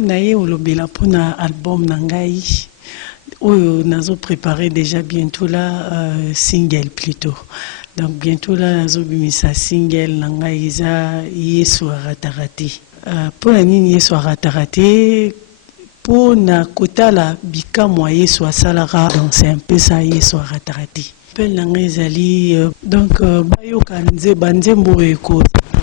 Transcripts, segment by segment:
Naye olobela pona album nangai oyo nazo préparé déjà bientôt là single plutôt. Donc bientôt là nazo bimisa single nangai za Yesu aratarate. Pona nini Yesu aratarate pona kotala bikamwa Yesu asalara, donc c'est un peu ça Yesu aratarate. Pel nangai zali donc bayoka banzembo eko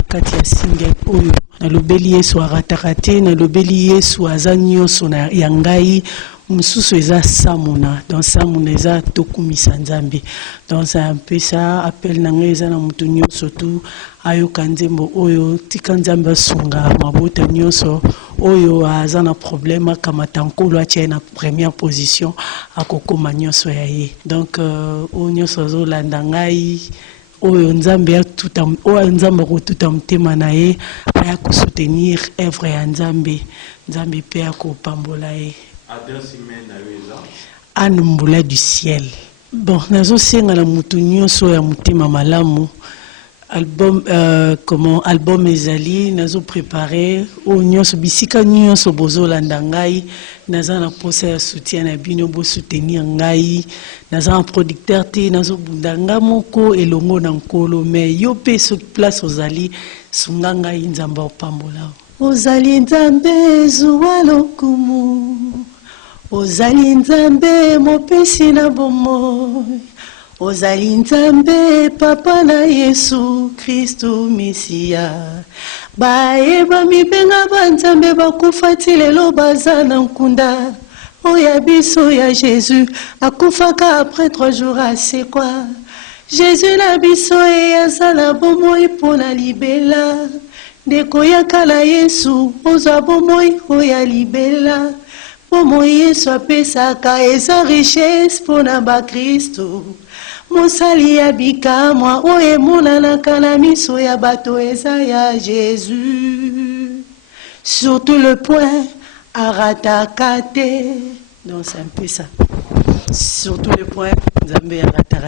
kati ya single oyo nalobeli Yesu aratarate, nalobeli Yesu aza nyonso na yangai mususu eza samuna, donc samuna eza tokumisa nzambe. Donc c'est un peu ça appel nangai eza na mutu nyonso tu ayoka nzembo oyo tika nzambe asunga mabota nyonso oyo aza na problème akamata nkolo atia na première position akokoma nyonso ya ye. Donc oyo nyonso azolanda ngai oyo nzambe atuta oyo nzambe kotuta motema na ye aya soutenir œuvre ya nzambe nzambe pe akopambola ye. Adresse email na weza Anne Mbula du ciel. Bon, nazo senga na mutu nyonso ya motema malamu album album ezali nazo préparé o nyonso bisika nyonso bozolanda ngai naza na posa ya soutien na bino bo soutenir ngai naza un producteur te nazo bundanga moko elongo na nkolo mais yo pe so place ozali sunga ngai nzamba opambola ozali nzambe zuwa lokumu ozali nzambe mopesi na bomoi ozali nzambe papa na Yesu Kristo Mesia bayeba mibenga banzambe bakufati lelo baza na nkunda oya biso ya Jésus akufaka après 3 jours asekwa Jésus na biso eyazala bomoi pona libela ndeko ya kala Yesu ozwa bomoi oya libela bomoi Yesu apesaka eza richesse pona ba Kristo Mosali ya bikamwa oye monanaka na miso ya bato eza ya Jésus. Surtout le point aratakate. Donc c'est un peu ça. Surtout le point Nzambe aratakate.